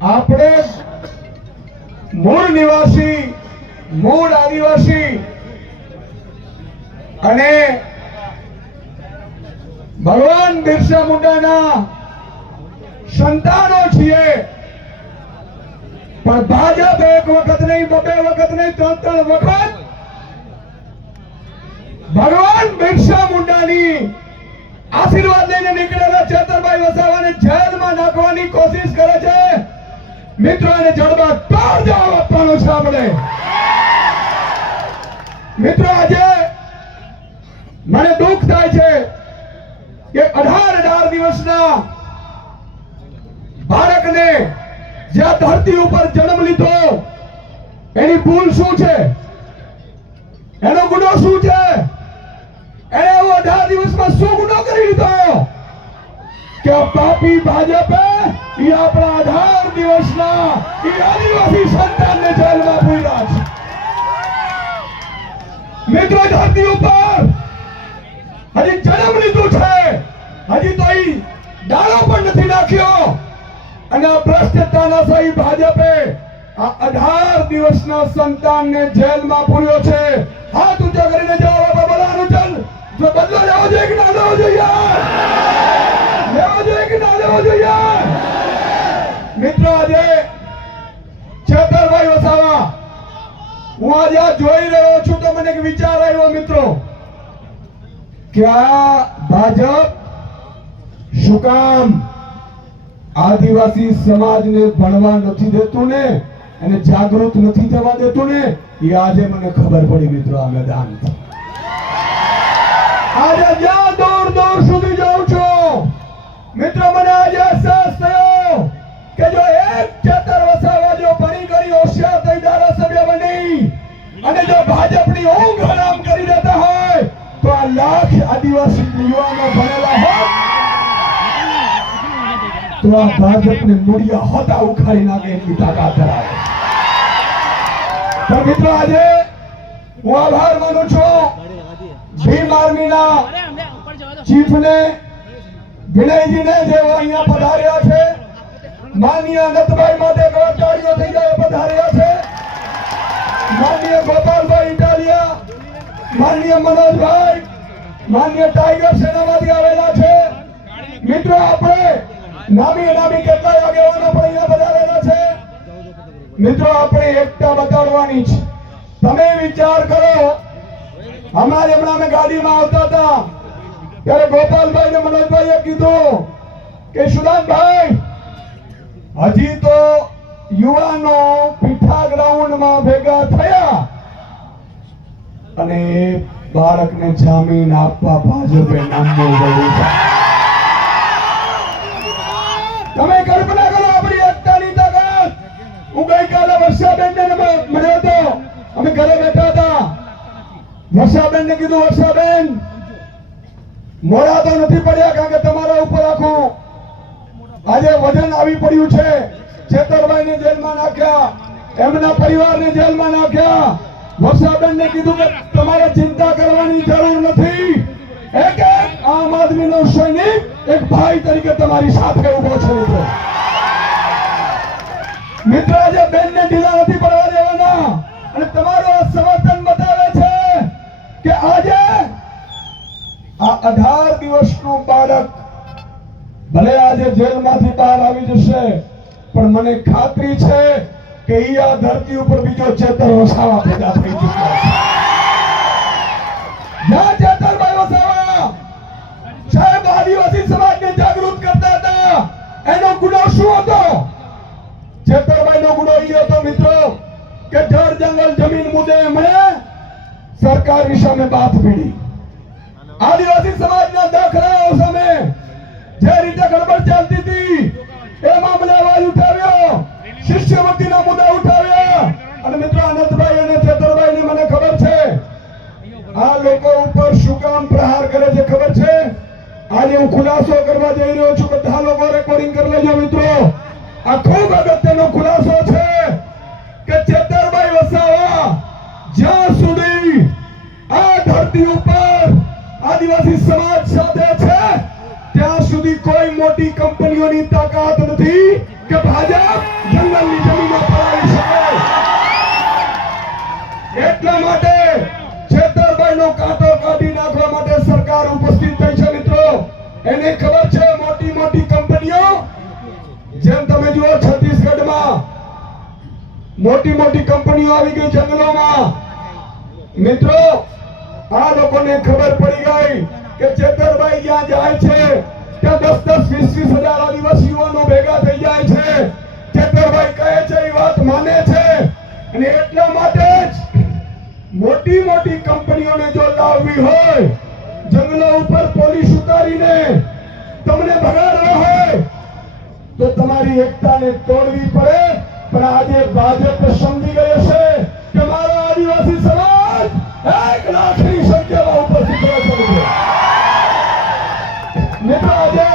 આપણે મૂળ નિવાસી, મૂળ આદિવાસી અને ભગવાન બિરસા મુંડાના સંતાનો છીએ, પણ ભાજપ એક વખત નહીં, બે વખત નહીં, ત્રણ વખત ભગવાન બિરસા મુંડાની આશીર્વાદ લઈને નીકળેલા ચેતરભાઈ વસાવાને જેલમાં નાખવાની કોશિશ કરે છે. મિત્રો, એને જડબા તોડ જવાબ આપવાનો છે આપણે. મિત્રો, આજે મને દુઃખ થાય છે કે 18 દિવસના બાળકને જે આ ધરતી ઉપર જન્મ લીધો, એની ભૂલ શું છે? એનો ગુનો શું છે? એને 18 દિવસમાં શું ગુનો કરી લીધો કે પાપી ભાજપે એ આપણા 18 દિવસના એ આદિવાસી સંતાનને જેલમાં પૂર્યા છે. મિત્રો, ધરતી ઉપર હજી જન્મ લીધું છે, હજી તો એ દાડો પણ નથી નાખ્યો, અને આ ભ્રષ્ટ તાનાશાહી ભાજપે આ 18 દિવસના સંતાનને જેલમાં પૂર્યો છે. હાથ ઊંચા કરીને જવાબ આપો. બોલાનું ચાલ, જો બદલો લેવો જોઈએ કે ના લેવો જોઈએ? લેવો જોઈએ કે ના લેવો જોઈએ? મિત્રો, આજે ચેતરભાઈ વસાવા, હું આજે જોઈ રહ્યો છું તો મને એક વિચાર આવ્યો મિત્રો, કે આ ભાજપ શું કામ આદિવાસી સમાજને ભણવા નથી દેતું ને, અને જાગૃત નથી થવા દેતું ને, એ આજે મને ખબર પડી મિત્રો. આ મેદાન આજે જ્યાં દૂર દૂર સુધી જાઉં છું મિત્રો, મને આજે અહેસાસ થયો કે જો એક ચેતર વસાવા જો ભણી ગણી હોશિયાર થઈ ધારાસભ્ય બની અને જો ભાજપની ઊંઘ હરામ કરી દેતા હોય તો આ લાખ આદિવાસી યુવાનો ભણેલા હોત તો આ ભાજપને મૂળિયા હોતા ઉખાડી નાખે એટલી તાકાત ધરાવે. તો મિત્રો, આજે હું આભાર માનું છું ભીમ આર્મીના ચીફને, વિનયજીને, જેઓ અહીંયા પધાર્યા છે. માનનીય અનંતભાઈ માટે કર્મચારીઓ થઈ જાય પધાર્યા છે. માનનીય ગોપાલભાઈ ઇટાલિયા, માનનીય મનોજભાઈ, માનનીય ટાઈગર સેનામાંથી આવેલા છે. મિત્રો, આપણે નામી કેટલાય આગેવાનો પણ અહીંયા પધારેલા છે. મિત્રો, આપણે એકતા બતાડવાની છે. તમે વિચાર કરો, હમણાં અમે ગાડીમાં આવતા હતા ત્યારે ગોપાલભાઈ ને મનોજભાઈએ કીધું કે સુદાનભાઈ, હજી તો યુવાનો પીઠા ગ્રાઉન્ડમાં ભેગા થયા અને બાળકને જામીન આપવા ભાજપે નામવું પડ્યું છે. તમે કલ્પના કરો આપણી એકતાની તાકાત. હું ગઈકાલે વર્ષાબેનને મળ્યો હતો, અમે ઘરે બેઠા હતા. વર્ષાબેનને કીધું, વર્ષાબેન, મોડા તો નથી પડ્યા કારણ કે તમારા ઉપર આખું આજે વજન આવી પડ્યું છે. ચેતરભાઈને જેલમાં નાખ્યા, એમના પરિવારને જેલમાં નાખ્યા. વર્ષાબેનને કીધું કે તમારે ચિંતા કરવાની જરૂર નથી. એક આમ આદમીનો સૈનિક એક ભાઈ તરીકે તમારી સાથે ઉભો છે. મિત્રો, આજે બેનને ઢીલા નથી પડવા દેવાના, અને તમારું આ સમર્થન બતાવે છે કે આજે આ 18 દિવસનું બાળક ભલે આજે જેલમાંથી બહાર આવી જશે, પણ મને ખાતરી છે કે આ ધરતી ઉપર બીજો ચેતર વસાવા પેદા થઈ ચૂક્યો છે. જ્યાં ચેતરભાઈ વસાવા સાહેબ આદિવાસી સમાજને જાગૃત કરતા હતા, એનો ગુનો શું હતો? ચેતરભાઈનો ગુનો એ હતો મિત્રો કે જળ જંગલ જમીન મુદ્દે એમણે સરકારની સામે બાથ ભીડી. આદિવાસી સમાજના દાખલાઓ સામે જે રીતે ગડબડ ચાલતી હતી એ મામલે અવાજ ઉઠાવ્યો, શિષ્યવૃત્તિના મુદ્દા ઉઠાવ્યા. અને મિત્રો, અનંતભાઈ અને ચેતરભાઈને મને ખબર છે આ લોકો ઉપર શું કામ પ્રહાર કરે છે ખબર છે? આજે હું ખુલાસો કરવા જઈ રહ્યો છું. બધા લોકો રેકોર્ડિંગ કરી લેજો મિત્રો. આ ખૂબ અગત્યનો ખુલાસો છે કે ચેતરભાઈ વસાવા જ્યાં સુધી આ ધરતી ઉપર આદિવાસી સમાજ સાથે છે ત્યાં સુધી કોઈ મોટી કંપનીઓની તાકાત નથી કે ભાજપ જંગલની જમીનો પડાવી શકે. એટલા માટે છેતરભાઈનો કાંટો કાઢી નાખવા માટે સરકાર ઉપસ્થિત થઈ છે. મિત્રો, એને ખબર છે મોટી મોટી કંપનીઓ, જેમ તમે જુઓ છત્તીસગઢમાં મોટી મોટી કંપનીઓ આવી ગઈ જંગલોમાં. મિત્રો, આ લોકોને ખબર પડી ગઈ કે છેતરભાઈ જ્યાં જાય છે ત્યાં 10-10, 20-20 હજાર આદિવાસી યુવાનો ભેગા થઈ જાય છે. છેતરભાઈ કહે છે એ વાત માને છે, અને એટલા માટે જ મોટી મોટી કંપનીઓને જો લાવવી હોય, જંગલો ઉપર પોલીસ ઉતારીને તમને ભગાડવા હોય તો તમારી એકતાને તોડવી પડે. પણ આજે ભાજપ સમજી ગયો છે કે મારો આદિવાસી સમાજ 1 લાખની સંખ્યામાં ઉપસ્થિત રહેશે. મિત્રો, આજે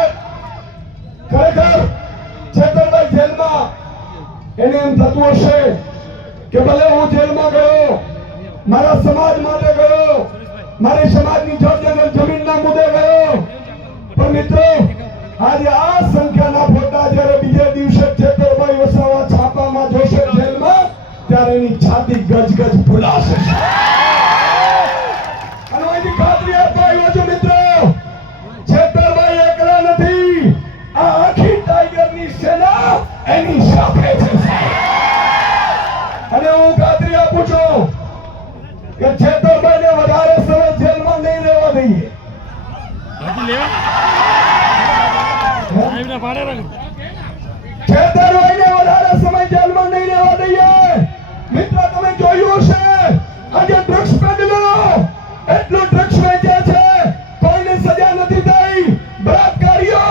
ખરેખર છેતરભાઈ જેલમાં એને એમ થતું હશે કે ભલે હું જેલમાં ગયો, મારા સમાજ માટે ગયો, મારી સમાજની જળ જમીનના મુદ્દે ગયો, પણ મિત્રો આજે આ સંખ્યાના ફોટા જ્યારે બીજે દિવસે છેતરભાઈ વસાવા છાપામાં જોશે જેલમાં, ત્યારે એની છાતી ગજગજ ફૂલાશે. અને એની ખાતરી આપવા આવ્યો છું મિત્રો, છેતરભાઈ એકલા નથી, આ આખી ટાઈગરની સેના એની સાથે છે. અને હું ખાતરી આપું છું કે છેતરભાઈને વધારે સમય જેલમાં નહીં રહેવા દઈએ. છેતરભાઈને વધારે સમય જેલમાં નહીં રહેવા દઈએ. મિત્રો, તમે જોયું હશે આજે ડ્રગ્સ પેડલરો એટલું ડ્રગ્સ વેચે છે, કોઈને સજા નથી થઈ. બળાત્કારીઓ,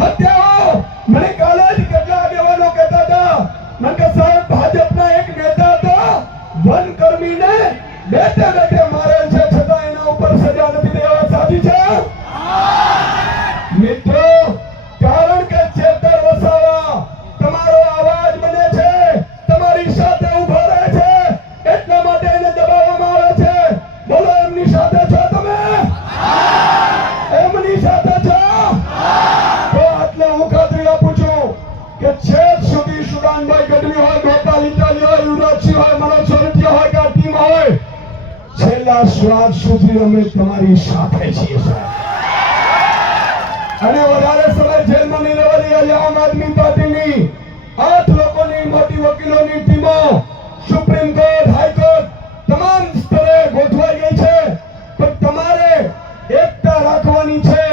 હત્યાઓ. મને કાલે જ કેટલા આગેવાનો કહેતા હતા, મને કે સાહેબ ભાજપના એક નેતા હતા, વનકર્મીને બેઠે બેઠે મારે છે, છતાં એના ઉપર સજા નથી દેવા. સાચી છે મિત્રો? કારણ કે છેતર વસાવા તમારો અવાજ બને છે, તમારી સાથે ઉભો રહે છે, એટલા માટે એને દબાવવામાં આવે છે. બોલો, એમની સાથે છો તમે? એમની સાથે છો? તો આટલે હું ખાતરી આપું છું કે છેક સુધી સુદાનભાઈ ગઢવી હોય, ગોપાલ ઇટાલી હોય, યુવરાજસિંહ હોય, મનોજ સોરઠિયા હોય કે ટીમ હોય, છેલ્લા શ્વાસ સુધી અમે તમારી સાથે છીએ સાહેબ. અને વધારે સમય જેલમાં નહીં રહેવા દઈએ. આમ આદમી પાર્ટીની 8 લોકોની મોટી વકીલોની ટીમો સુપ્રીમ કોર્ટ, હાઈકોર્ટ તમામ સ્તરે ગોઠવાઈ ગઈ છે, પણ તમારે એકતા રાખવાની છે.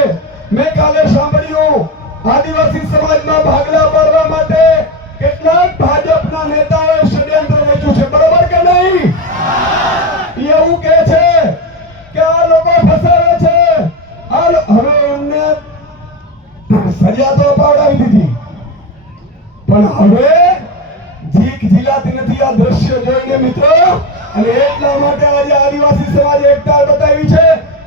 મેં કાલે સાંભળ્યું આદિવાસી સમાજમાં ભાગલા પાડવા માટે કેટલાક ભાજપના નેતાઓએ ષડયંત્ર રચ્યું છે. બરોબર કે નહીં? એવું કહે છે કે આ લોકો ફસાવે છે. હવે એમને સજા તો અપાવડાવી દીધી, પણ હવે જીક જીલાતી નથી આ દ્રશ્ય જોઈને મિત્રો. અને એટલા માટે આજે આદિવાસી સમાજે એકતા બતાવી છે.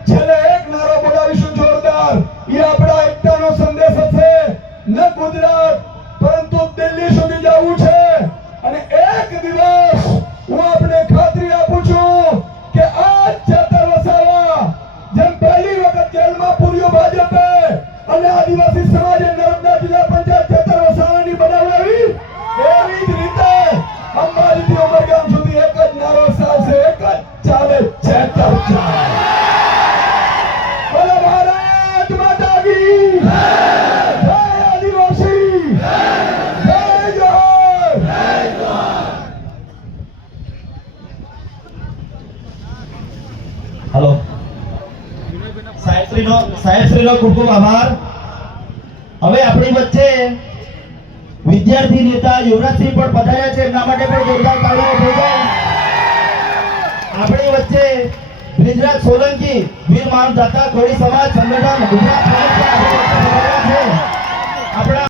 છેલ્લે એક નારો બોલાવીશું જોરદાર. એ આપણા એકતાનો સંદેશ હશે. ન ગુજરાત પરંતુ દિલ્હી સુધી જવું છે. અને એક દિવસ હું આપને ખાતરી આપું છું કે આ છેતર વસાવા જેમ પહેલી વખત જેલમાં પૂર્યો ભાજપે અને આદિવાસી સમાજે નર્મદા જિલ્લા પંચાયત છેતર વસાવાની બનાવડાવી, એવી જ રીતે અંબાજીથી ઉમરગામ સુધી એક જ નારો ચાલશે, એક જ ચાલે, છેતર ચાલે. બોલો ભારત માતા કી જય! આદિવાસી જય! જોહર! હેલો સાહેબશ્રીનો ખૂબ ખૂબ આભાર. હવે આપણી વચ્ચે વિદ્યાર્થી નેતા યુવરાજસિંહ પણ પધાર્યા છે, એમના માટે પણ જોરદાર તાળીઓ થઈ જાય. આપણી વચ્ચે બ્રિજરાજ સોલંકી, વીર માનવ દાતા કોળી સમાજ સંગઠન ગુજરાત પ્રમુખ પણ આપણી વચ્ચે પધાર્યા છે. આપણા